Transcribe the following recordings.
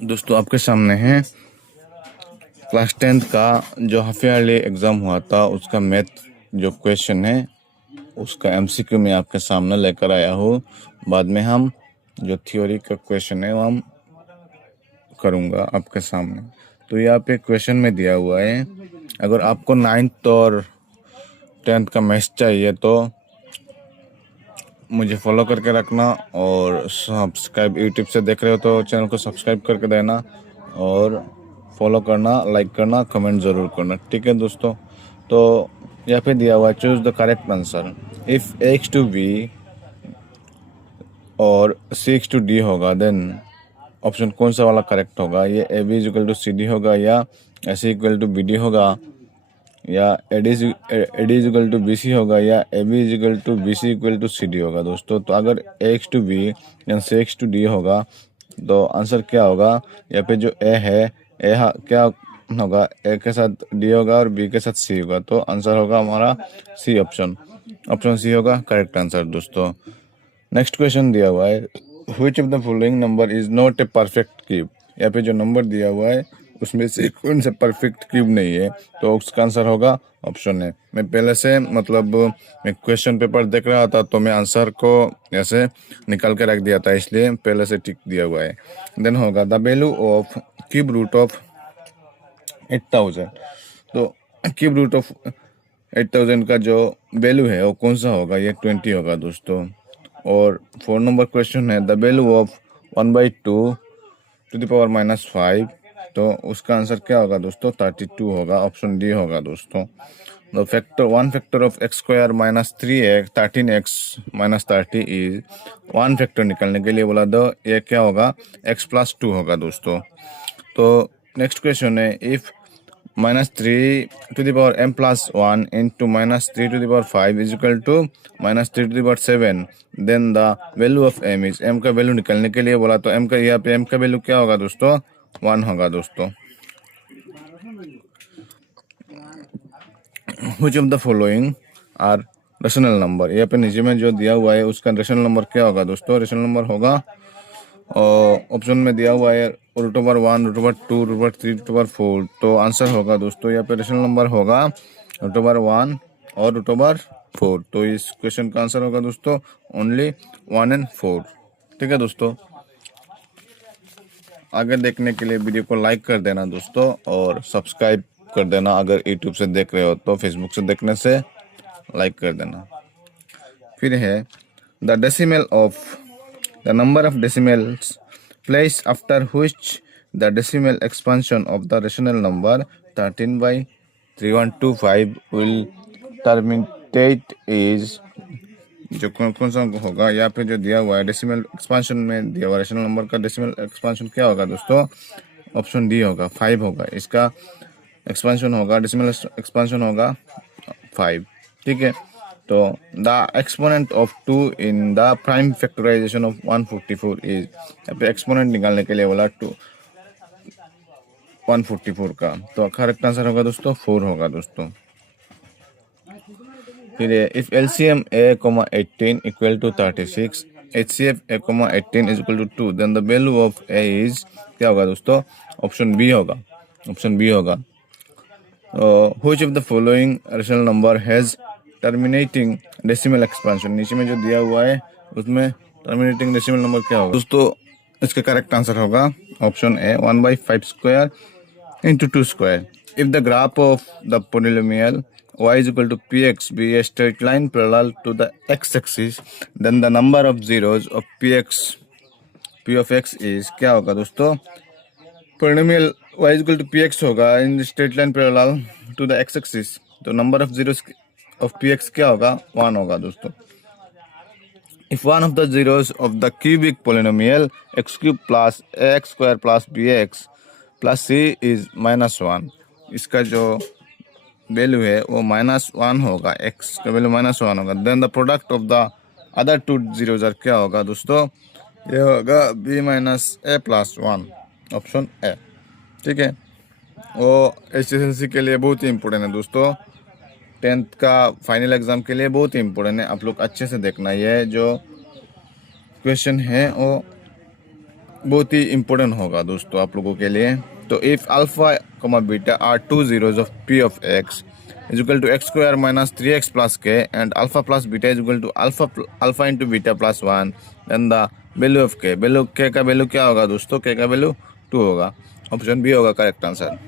दोस्तों आपके सामने है क्लास 10th का जो हाफ ईयरली एग्ज़ाम हुआ था उसका मैथ जो क्वेश्चन है उसका एमसीक्यू मैं आपके सामने लेकर आया हूँ। बाद में हम जो थ्योरी का क्वेश्चन है वो हम करूँगा आपके सामने। तो यहाँ पे क्वेश्चन में दिया हुआ है, अगर आपको 9th और 10th का मैथ्स चाहिए तो मुझे फॉलो करके रखना, और सब्सक्राइब यूट्यूब से देख रहे हो तो चैनल को सब्सक्राइब करके देना, और फॉलो करना, लाइक करना, कमेंट ज़रूर करना। ठीक है दोस्तों, तो यहाँ पे दिया हुआ है choose the correct answer. If x to b और c टू d होगा देन ऑप्शन कौन सा वाला करेक्ट होगा? ये A B equal to C D होगा, या A C equal to B D होगा, या A D equal to B C होगा, या A B equal to B C equal to C D होगा। दोस्तों तो अगर ए एक्स टू बी या सी एक्स टू डी होगा तो आंसर क्या होगा? यहाँ पे जो ए है क्या होगा? ए के साथ डी होगा और बी के साथ सी होगा, तो आंसर होगा हमारा सी, ऑप्शन सी होगा करेक्ट आंसर। दोस्तों नेक्स्ट क्वेश्चन दिया हुआ है, which of the following number is not a perfect cube. यहाँ पे जो नंबर दिया हुआ है उसमें से कौन सा परफेक्ट क्यूब नहीं है? तो उसका आंसर होगा ऑप्शन है। मैं पहले से मैं क्वेश्चन पेपर देख रहा था तो मैं आंसर को ऐसे निकाल के रख दिया था, इसलिए पहले से टिक दिया हुआ है। देन होगा the value of cube root of 8000। तो क्यूब रूट ऑफ 8000 का जो वैल्यू है वो कौन सा होगा? ये 20 होगा दोस्तों। और 4 नंबर क्वेश्चन है the value of 1/2 to the power -5, तो उसका आंसर क्या होगा दोस्तों? 32 होगा, ऑप्शन डी होगा दोस्तों। The factor 1 factor of x square -3x 13x -30 is 1 factor निकालने के लिए बोला दो, ये क्या होगा? x+2 होगा दोस्तों। तो नेक्स्ट क्वेश्चन है, if -3 to the power m+1 into -3 to the power 5 is equal to -3 to the power 7, then the value of m is, m का वैल्यू निकालने के लिए बोला तो m का यहाँ पे m का वैल्यू क्या होगा दोस्तों? 1 होगा दोस्तों। which of the following are rational number? यहाँ पे नीचे में जो दिया हुआ है उसका रेशनल नंबर क्या होगा दोस्तों? रेशनल नंबर होगा ऑप्शन में दिया हुआ है √1, √2, √3, √4, तो आंसर होगा दोस्तों यहाँ पे रेशनल नंबर होगा √1 और √4। तो इस क्वेश्चन का आंसर होगा दोस्तों ओनली 1 and 4। ठीक है दोस्तों, आगे देखने के लिए वीडियो को लाइक कर देना दोस्तों, और सब्सक्राइब कर देना। अगर यूट्यूब से देख रहे हो तो फेसबुक से देखने से लाइक कर देना। फिर है the decimal of the number of decimals place after which the decimal expansion of the rational number 13/3125 will terminate is, जो कौन सा होगा? यहाँ पे जो दिया हुआ है डेसिमल एक्सपेंशन में दिया हुआ रेशनल नंबर का डेसिमल एक्सपेंशन क्या होगा दोस्तों? ऑप्शन डी होगा, 5 होगा। इसका एक्सपेंशन होगा, डेसिमल एक्सपेंशन होगा 5। ठीक है, तो the exponent of 2 in the prime factorization of 144 is, यहाँ पे एक्सपोनेंट निकालने के लिए बोला 144 का, तो करेक्ट आंसर होगा दोस्तों 4 होगा दोस्तों। फिर if LCM a,18 equal to 36, HCF a,18 is equal to 2, then the value of a is क्या होगा दोस्तों? ऑप्शन बी होगा, ऑप्शन बी होगा। Which of the following rational number has terminating decimal expansion? नीचे में जो दिया हुआ है उसमें टर्मिनेटिंग डेसिमल नंबर क्या होगा दोस्तों? इसका करेक्ट आंसर होगा option A, 1/5 square into 2 square. If the graph of the polynomial y is equal to px be a straight line parallel to the x-axis, then the number of zeros of p of x is क्या होगा दोस्तों? polynomial y is equal to px होगा in the straight line parallel to the x-axis, तो number of zeros of px क्या होगा? 1 होगा दोस्तों। If one of the zeros of the cubic polynomial x cube plus ax square plus bx plus C is -1, इसका जो value है वो -1 होगा, x का वैल्यू -1 होगा, then the product of the other 2 zeros are क्या होगा दोस्तों? ये होगा b - a + 1, ऑप्शन ए। ठीक है, वो एसएसएलसी के लिए बहुत ही इंपॉर्टेंट है दोस्तों, 10th का फाइनल एग्जाम के लिए बहुत ही इंपॉर्टेंट है। आप लोग अच्छे से देखना, ये जो क्वेश्चन है वो बहुत ही इम्पोर्टेंट होगा दोस्तों आप लोगों के लिए। तो if alpha comma beta are two zeros of P of x is equal to x square minus 3x plus k and alpha plus beta is equal to alpha into beta plus 1, then the value of k का value क्या होगा दोस्तों? के का value 2 होगा। Option B होगा correct answer.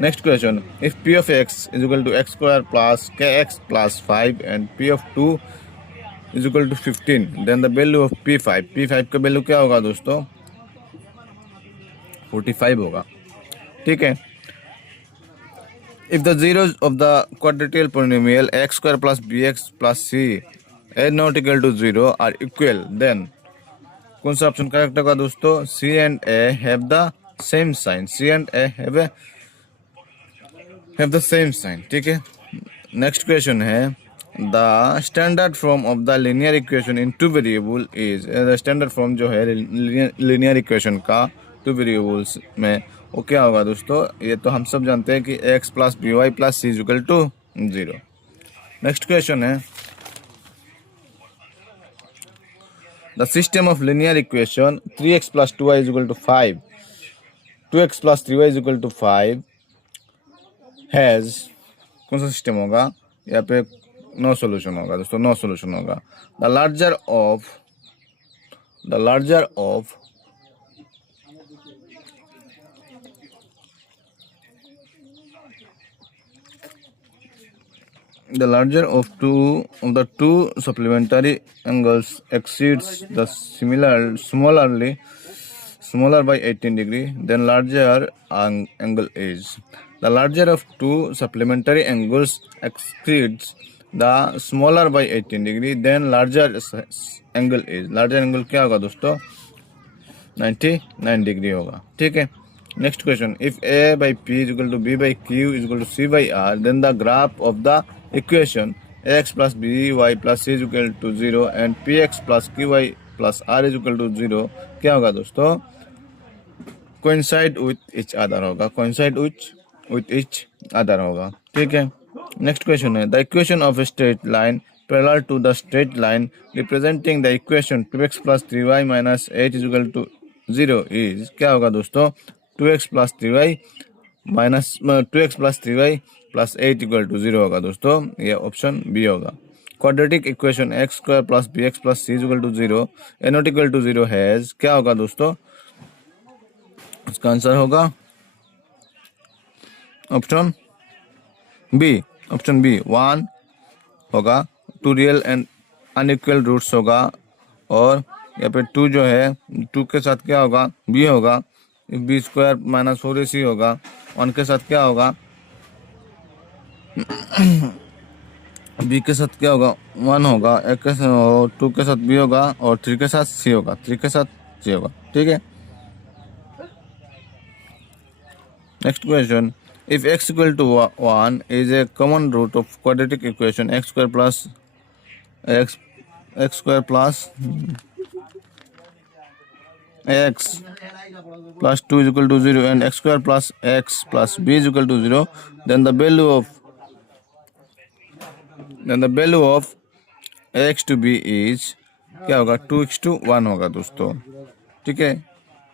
Next question, if P of x is equal to x square plus k x plus 5 and P of 2 is equal to 15, then the value of P5 का value क्या होगा दोस्तों? 45 होगा। ठीक है। If the zeros of the quadratical polynomial x square plus bx plus c is not equal to 0 are equal, देन कौन सा ऑप्शन करेक्ट होगा दोस्तों? C and A have the same sign. C and A have the same sign. ठीक है। Next question है, the standard form of the linear equation in two variable is, standard form जो है linear equation का two variables में वो क्या होगा दोस्तों? ये तो हम सब जानते हैं कि x plus b y plus C equal to 0। Next question है, the system of linear equation 3x plus 2y is equal to 5, 2x plus 3y is equal to 5 has, कौन सा सिस्टम होगा? यहाँ पे नो सॉल्यूशन होगा दोस्तों, no solution होगा। The larger of the larger of the two supplementary angles exceeds the smaller by 18 degree, then larger angle is. The larger of two supplementary angles exceeds the smaller by 18 degree, then larger angle is. Larger angle क्या होगा दोस्तों? 99 degree होगा। ठीक है। Next question, if a by p is equal to b by q is equal to c by r, then the graph of the equation x plus by plus c is equal to 0 and px plus qy plus r is equal to 0 क्या होगा दोस्तों? coincide with each other होगा, coincide with each other होगा। ठीक है। Next question है, the equation of a straight line parallel to the straight line representing the equation 2x plus 3y minus 8 is equal to 0 is, क्या होगा दोस्तों? 2x plus 3y minus 2x plus 3y plus 8 equal to 0 होगा दोस्तों। ये option B होगा। Quadratic equation X square plus B X plus C equal to 0 A not equal to 0 has, क्या होगा दोस्तों? इसका आंसर होगा ऑप्शन बी। ऑप्शन बी 1 होगा, 2 रियल एंड अनइक्वल रूट्स होगा, और यहाँ पे 2 जो है 2 के साथ क्या होगा? बी होगा। बी स्क्वायर माइनस 4ac होगा। 1 के साथ क्या होगा? बी के साथ क्या होगा? 1 होगा। एक के साथ 2 के साथ बी होगा और 3 के साथ सी होगा। 3 के साथ सी होगा। ठीक है। Next question, if x equal to 1 is a common root of quadratic equation x square plus 2 is equal to 0 and x square plus x plus b is equal to 0, then the value of x to b is क्या होगा? 2:1 होगा दोस्तों। ठीक है।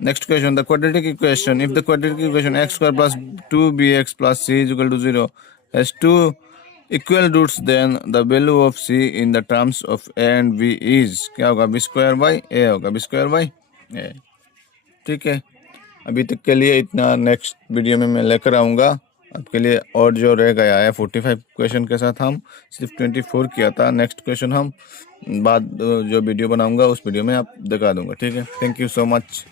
Next question, the quadratic equation, if the quadratic equation x square plus 2bx plus c is equal to 0 has 2 equal roots, then the value of c in the terms of a and b is, क्या होगा? b square by a होगा, b square by a। ठीक है। अभी तक के लिए इतना, नेक्स्ट वीडियो में मैं लेकर आऊँगा आपके लिए, और जो रह गया है 45 क्वेश्चन के साथ हम सिर्फ 24 किया था। नेक्स्ट क्वेश्चन हम बाद जो वीडियो बनाऊँगा उस वीडियो में आप दिखा दूँगा। ठीक है। Thank you so much.